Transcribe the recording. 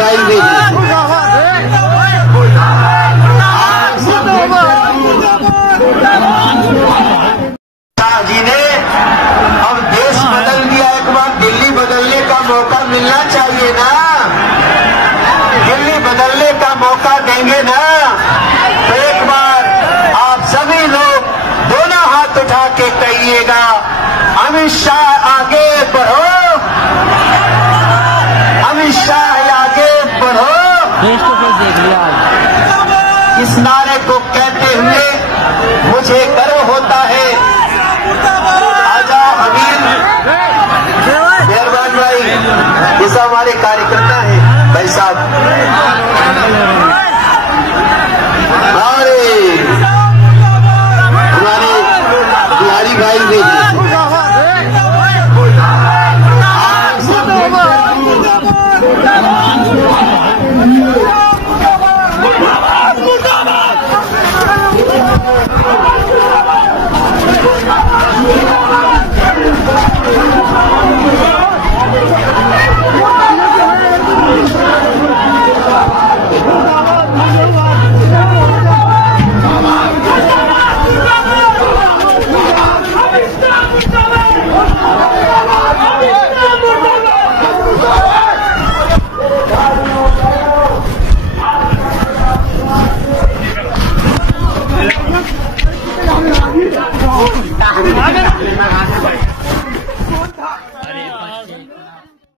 Drive भेजिए। जी ने अब देश बदल दिया, एक बार दिल्ली बदलने का मौका मिलना चाहिए ना। दिल्ली बदलने का मौका देंगे ना तो एक बार आप सभी लोग दोनों हाथ उठा के कहिएगा, अमित शाह आगे बढ़ो, अमित शाह आगे बढ़ो। इस नारे को कहते हुए मुझे गर्व होता है। आजा अमीर मेहरबान भाई, इस हमारे